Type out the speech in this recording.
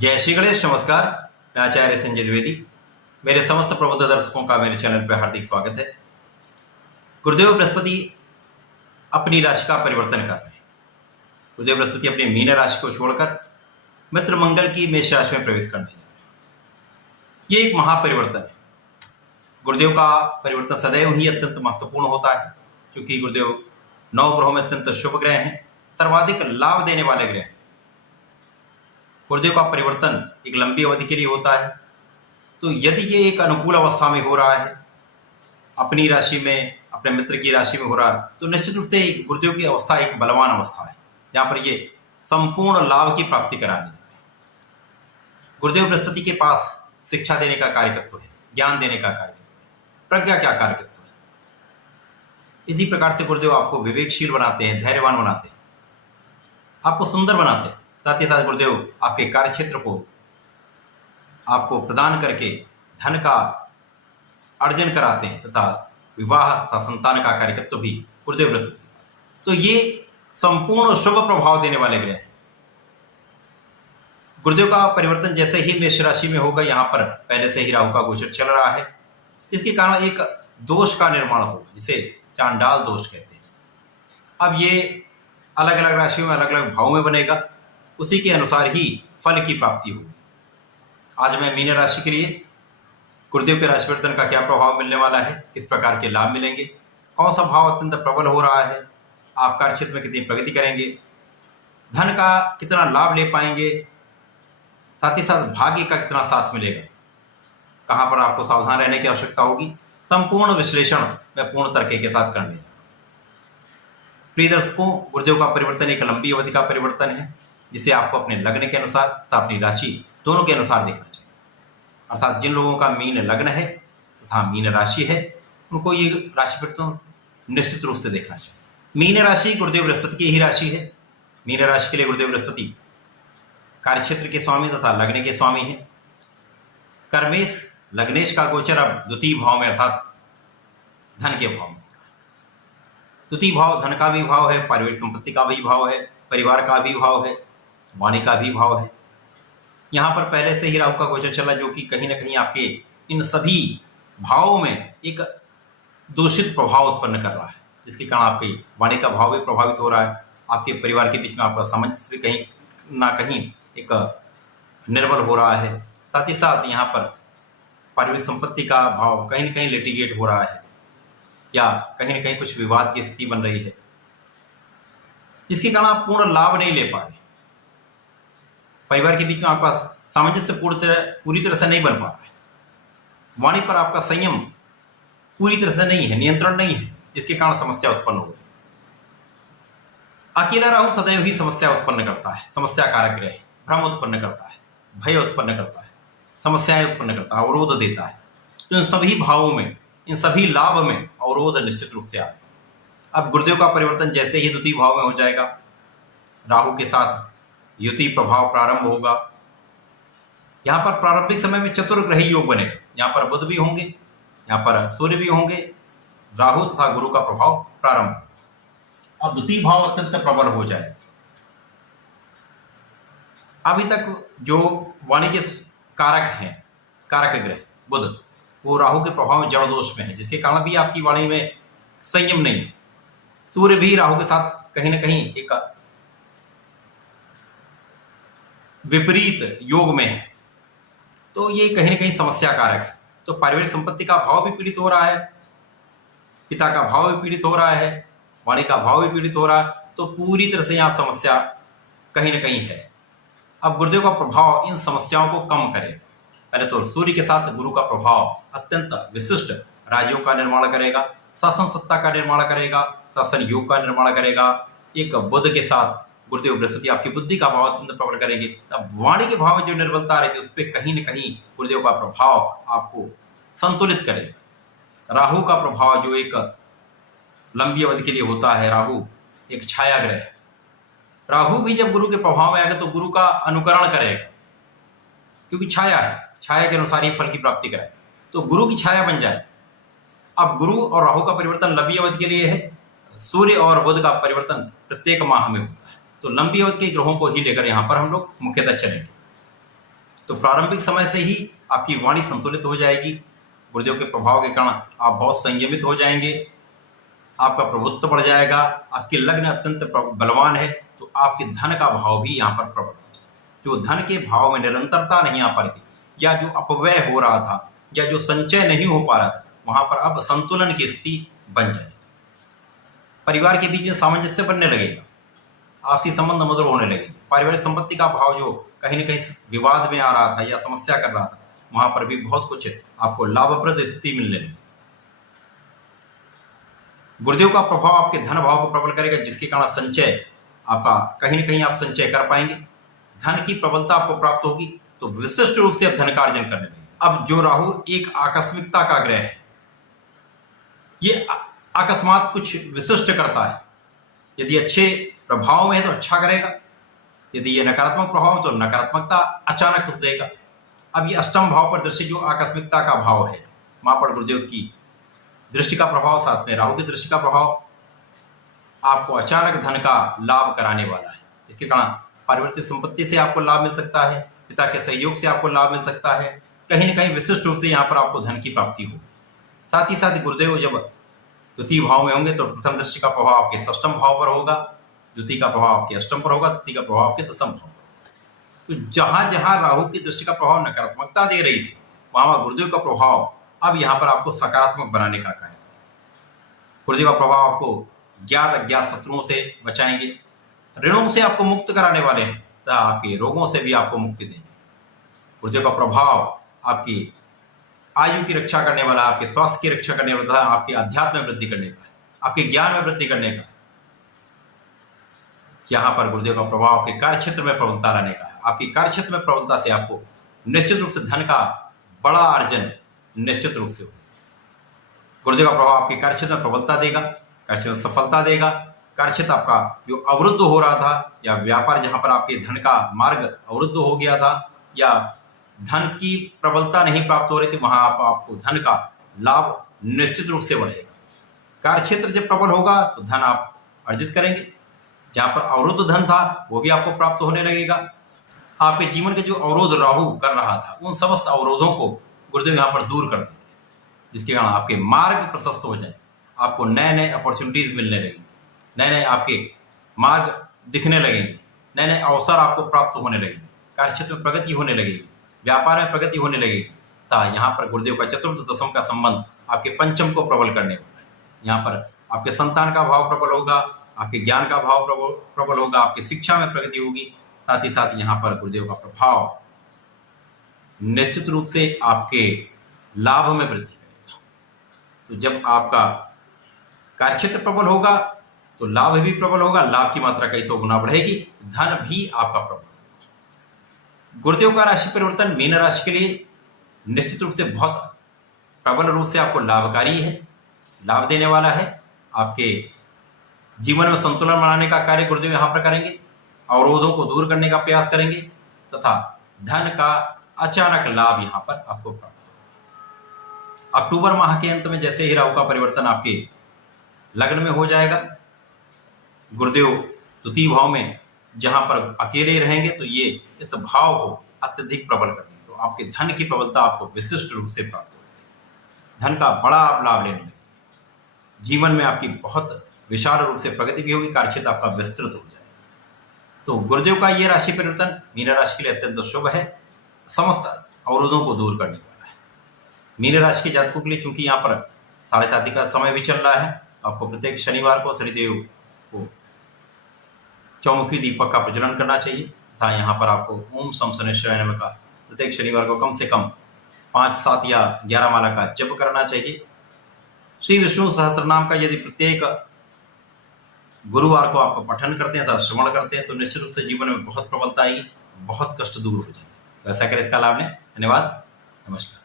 जय श्री गणेश। नमस्कार, मैं आचार्य संजय द्विवेदी। मेरे समस्त प्रबुद्ध दर्शकों का मेरे चैनल पर हार्दिक स्वागत है। गुरुदेव बृहस्पति अपनी राशि का परिवर्तन कर रहे हैं। गुरुदेव बृहस्पति अपनी मीन राशि को छोड़कर मित्र मंगल की मेष राशि में प्रवेश करने जा रहे हैं। ये एक महापरिवर्तन है। गुरुदेव का परिवर्तन सदैव ही अत्यंत महत्वपूर्ण होता है, क्योंकि गुरुदेव 9 ग्रहों में अत्यंत शुभ ग्रह हैं, सर्वाधिक लाभ देने वाले ग्रह हैं। गुरुदेव का परिवर्तन एक लंबी अवधि के लिए होता है, तो यदि ये एक अनुकूल अवस्था में हो रहा है, अपनी राशि में, अपने मित्र की राशि में हो रहा है, तो निश्चित रूप से गुरुदेव की अवस्था एक बलवान अवस्था है, जहां पर ये संपूर्ण लाभ की प्राप्ति करानी है। गुरुदेव बृहस्पति के पास शिक्षा देने का कार्यकत्व है, ज्ञान देने का कार्यकत्व है, प्रज्ञा का कार्यकत्व है। इसी प्रकार से गुरुदेव आपको विवेकशील बनाते हैं, धैर्यवान बनाते हैं, आपको सुंदर बनाते हैं। साथ ही साथ गुरुदेव आपके कार्य क्षेत्र को आपको प्रदान करके धन का अर्जन कराते हैं, तथा विवाह तथा संतान का कार्यकत्व भी गुरुदेव बृहस्पति के पास। तो ये संपूर्ण शुभ प्रभाव देने वाले ग्रह हैं। गुरुदेव का परिवर्तन जैसे ही मेष राशि में होगा, यहाँ पर पहले से ही राहु का गोचर चल रहा है, जिसके कारण एक दोष का निर्माण होगा, जिसे चांडाल दोष कहते हैं। अब ये अलग अलग राशियों में, अलग अलग भावों में बनेगा, उसी के अनुसार ही फल की प्राप्ति होगी। आज मैं मीन राशि के लिए गुरुदेव के राशि परिवर्तन का क्या प्रभाव मिलने वाला है, किस प्रकार के लाभ मिलेंगे, कौन सा भाव अत्यंत प्रबल हो रहा है, आप कार्य क्षेत्र में कितनी प्रगति करेंगे, धन का कितना लाभ ले पाएंगे, साथ ही साथ भाग्य का कितना साथ मिलेगा, कहां पर आपको सावधान रहने की आवश्यकता होगी, संपूर्ण विश्लेषण मैं पूर्ण तरीके के साथ करने जा रहा हूं। प्रिय दर्शकों, गुरुदेव का परिवर्तन एक लंबी अवधि का परिवर्तन है, जिसे आपको अपने लग्न के अनुसार तथा अपनी राशि दोनों के अनुसार देखना चाहिए। अर्थात जिन लोगों का मीन लग्न है तथा मीन राशि है, उनको ये राशि परिवर्तन निश्चित रूप से देखना चाहिए। मीन राशि गुरुदेव बृहस्पति की ही राशि है। मीन राशि के लिए गुरुदेव बृहस्पति कार्यक्षेत्र के स्वामी तथा लग्न के स्वामी हैं। कर्मेश लग्नेश का गोचर अब द्वितीय भाव में, अर्थात धन के भाव में। द्वितीय भाव धन का भी भाव है, पारिवारिक संपत्ति का भी भाव है, परिवार का भी भाव है, वाणी का भी भाव है। यहाँ पर पहले से ही राहु का गोचर चला, जो कि कहीं ना कहीं आपके इन सभी भावों में एक दूषित प्रभाव उत्पन्न कर रहा है, जिसके कारण आपकी वाणी का भाव भी प्रभावित हो रहा है। आपके परिवार के बीच में आपका सामंजस्य भी कहीं ना कहीं एक निर्बल हो रहा है। साथ ही साथ यहाँ पर पारिवारिक संपत्ति का भाव कहीं ना कहीं लिटिगेट हो रहा है, या कहीं ना कहीं कुछ विवाद की स्थिति बन रही है, जिसके कारण आप पूर्ण लाभ नहीं ले पा रहे। परिवार के बीच में आपका सामंजस्य पूरी तरह से नहीं बन पा रहा है। वाणी पर आपका संयम पूरी तरह से नहीं है, नियंत्रण नहीं है, जिसके कारण समस्या उत्पन्न हो रही है। अकेला राहु सदैव ही समस्या उत्पन्न करता है, समस्या कारक ग्रह, भ्रम उत्पन्न करता है, भय उत्पन्न करता है, समस्याएं उत्पन्न करता है, अवरोध देता है। तो इन सभी भावों में, इन सभी लाभ में अवरोध निश्चित रूप से आ। अब गुरुदेव का परिवर्तन जैसे ही द्वितीय भाव में हो जाएगा, राहु के साथ युति प्रभाव प्रारंभ होगा। यहाँ पर प्रारंभिक समय में चतुर्ग्रही योग बनेगा। यहाँ पर बुध भी होंगे, यहाँ पर सूर्य भी होंगे, राहु तथा गुरु का प्रभाव प्रारंभ। अब द्वितीय भाव अत्यंत प्रबल हो जाए। अभी तक जो वाणी के कारक हैं, कारक ग्रह बुध, वो राहु के प्रभाव में जड़ दोष में है, जिसके कारण भी आपकी वाणी में संयम नहीं है। सूर्य भी राहु के साथ कहीं ना कहीं एक विपरीत योग में है, तो ये कहीं ना कहीं समस्या कारक है। तो पारिवारिक संपत्ति का भाव भी पीड़ित हो रहा है, पिता का भाव भी पीड़ित हो रहा है, वाणी का भाव भी पीड़ित हो रहा है, तो पूरी तरह से यहाँ समस्या कहीं ना कहीं है। अब गुरुदेव का प्रभाव इन समस्याओं को कम करे। पहले तो सूर्य के साथ गुरु का प्रभाव अत्यंत विशिष्ट राज्यों का निर्माण करेगा, शासन सत्ता का निर्माण करेगा, शासन योग का निर्माण करेगा। एक बुध के साथ गुरुदेव बृहस्पति आपकी बुद्धि का भाव अत्यंत प्रबल करेंगे। अब वाणी के भाव में जो निर्बलता आ रही थी, उस पर कहीं न कहीं गुरुदेव का प्रभाव आपको संतुलित करेगा। राहु का प्रभाव जो एक लंबी अवधि के लिए होता है, राहु एक छाया ग्रह है। राहु भी जब गुरु के प्रभाव में आएगा तो गुरु का अनुकरण करेगा, क्योंकि छाया है, छाया के अनुसार ही फल की प्राप्ति कराए, तो गुरु की छाया बन जाए। अब गुरु और राहु का परिवर्तन लंबी अवधि के लिए है, सूर्य और बुध का परिवर्तन प्रत्येक माह में होता है। तो लंबी अवधि के ग्रहों को ही लेकर यहाँ पर हम लोग मुख्यतः चलेंगे। तो प्रारंभिक समय से ही आपकी वाणी संतुलित हो जाएगी। गुरुदेव के प्रभाव के कारण आप बहुत संयमित हो जाएंगे, आपका प्रभुत्व बढ़ जाएगा, आपके लग्न अत्यंत बलवान है, तो आपके धन का भाव भी यहाँ पर प्रबल हो जाएगा। जो धन के भाव में निरंतरता नहीं आ पा रही थी, या जो अपव्यय हो रहा था, या जो संचय नहीं हो पा रहा था, वहां पर अब संतुलन की स्थिति बन जाएगी। परिवार के बीच में सामंजस्य बनने लगेगा, आपसी संबंध मधुर होने लगेंगे। पारिवारिक संपत्ति का भाव जो कहीं न कहीं विवाद में आ रहा था या समस्या कर रहा था, वहां पर भी बहुत कुछ आपको लाभप्रद स्थिति मिलने लगी। गुरुदेव का प्रभाव आपके धन भाव को प्रबल करेगा, जिसके कारण संचय आपका कहीं न कहीं आप संचय कर पाएंगे। धन की प्रबलता आपको प्राप्त होगी, तो विशिष्ट रूप से आप धन का अर्जन करने लगेंगे। अब जो राहु एक आकस्मिकता का ग्रह है, ये अकस्मात कुछ विशिष्ट करता है। यदि अच्छे प्रभाव में है तो अच्छा करेगा, यदि ये नकारात्मक प्रभाव है तो नकारात्मकता अचानक कुछ देगा। अब ये अष्टम भाव पर दृष्टि, जो आकस्मिकता का भाव है, वहां पर गुरुदेव की दृष्टि का प्रभाव, साथ में राहु की दृष्टि का प्रभाव आपको अचानक धन का लाभ कराने वाला है, जिसके कारण परिवर्तित संपत्ति से आपको लाभ मिल सकता है, पिता के सहयोग से आपको लाभ मिल सकता है, कहीं न कहीं विशिष्ट रूप से यहाँ पर आपको धन की प्राप्ति होगी। साथ ही साथ गुरुदेव जब द्वितीय भाव में होंगे तो प्रथम दृष्टि का प्रभाव आपके षष्ठम भाव पर होगा, द्वितीय का प्रभाव आपके अष्टम पर होगा, तृतीय का प्रभाव आपके दशम भाव पर। तो जहां जहां राहु की दृष्टि का प्रभाव नकारात्मकता दे रही थी, वहां गुरुदेव का प्रभाव अब यहाँ पर आपको सकारात्मक बनाने का कार्य करेगा। गुरुदेव का प्रभाव आपको ज्ञात अज्ञात शत्रुओं से बचाएंगे, ऋणों से आपको मुक्त कराने वाले हैं, तथा आपके रोगों से भी आपको मुक्ति देंगे। गुरुदेव का प्रभाव आपकी आयु की रक्षा करने वाला, आपके स्वास्थ्य की रक्षा करने वाला, आपके अध्यात्म में वृद्धि करने का है, आपके ज्ञान में वृद्धि करने का है। यहाँ पर गुरुदेव का प्रभाव आपके कार्य क्षेत्र में प्रबलता लाने का है। आपकी कार्य क्षेत्र में प्रबलता से आपको निश्चित रूप से धन का बड़ा अर्जन निश्चित रूप से होगा। गुरुदेव का प्रभाव आपके कार्य क्षेत्र में प्रबलता देगा, कार्य क्षेत्र में सफलता देगा। कार्य क्षेत्र आपका जो अवरुद्ध हो रहा था, या व्यापार जहां पर आपके धन का मार्ग अवरुद्ध हो गया था, या धन की प्रबलता नहीं प्राप्त हो रही थी, वहां आपको धन का लाभ निश्चित रूप से बढ़ेगा। कार्य क्षेत्र जब प्रबल होगा तो धन आप अर्जित करेंगे। जहां पर अवरुद्ध धन था वो भी आपको प्राप्त होने लगेगा। आपके जीवन के जो अवरोध राहु कर रहा था, उन समस्त अवरोधों को गुरुदेव यहाँ पर दूर कर देंगे, जिसके कारण आपके मार्ग प्रशस्त हो जाए, आपको नए नए अपॉर्चुनिटीज मिलने लगेंगे, नए नए आपके मार्ग दिखने लगेंगे, नए नए अवसर आपको प्राप्त होने लगेंगे, कार्य क्षेत्र में प्रगति होने लगेगी, व्यापार में प्रगति होने लगेगी। तथा यहाँ पर गुरुदेव का चतुर्थ दशम का संबंध आपके पंचम को प्रबल करने वाला है। यहाँ पर आपके संतान का भाव प्रबल होगा, आपके ज्ञान का भाव प्रबल होगा, आपकी शिक्षा में प्रगति होगी। साथ ही साथ यहाँ पर गुरुदेव का प्रभाव निश्चित रूप से आपके लाभ में वृद्धि करेगा। तो जब आपका कार्यक्षेत्र प्रबल होगा तो लाभ भी प्रबल होगा, लाभ की मात्रा कई 100 गुना बढ़ेगी, धन भी आपका प्रबल होगा। गुरुदेव का राशि परिवर्तन मीन राशि के लिए निश्चित रूप से बहुत प्रबल रूप से आपको लाभकारी है, लाभ देने वाला है। आपके जीवन में संतुलन बनाने का कार्य गुरुदेव यहाँ पर करेंगे, अवरोधों को दूर करने का प्रयास करेंगे, तथा धन का अचानक लाभ यहाँ पर आपको प्राप्त होगा। अक्टूबर माह के अंत में जैसे ही राहु का परिवर्तन आपके लग्न में हो जाएगा, गुरुदेव द्वितीय भाव में जहां पर अकेले रहेंगे, तो ये इस भाव को अत्यधिक प्रबल कर देंगे। तो आपके धन की प्रबलता आपको विशिष्ट रूप से प्राप्त होगी, धन का बड़ा आप लाभ लेने लगेंगे, जीवन में आपकी बहुत विशाल रूप से प्रगति भी होगी, कार्यक्षेत्र आपका विस्तृत हो जाएगा। तो गुरुदेव का ये राशि परिवर्तन मीन राशि के लिए अत्यंत शुभ है, समस्त अवरोधों को दूर करने वाला है। मीन राशि के जातकों के लिए चूंकि यहाँ पर साढ़े साथी का समय भी चल रहा है, आपको प्रत्येक शनिवार को शनिदेव को चौमुखी दीपक का प्रज्वलन करना चाहिए, तथा यहाँ पर आपको ओम सम शनेश्वराय नमः का प्रत्येक शनिवार को कम से कम 5, 7 या 11 माला का जप करना चाहिए। श्री विष्णु सहस्त्रनाम का यदि प्रत्येक गुरुवार को आप पठन करते हैं, श्रवण करते हैं, तो निश्चित रूप से जीवन में बहुत प्रबलता आएगी, बहुत कष्ट दूर हो जाएंगे। तो ऐसा करें, इसका लाभ लें। धन्यवाद, नमस्कार।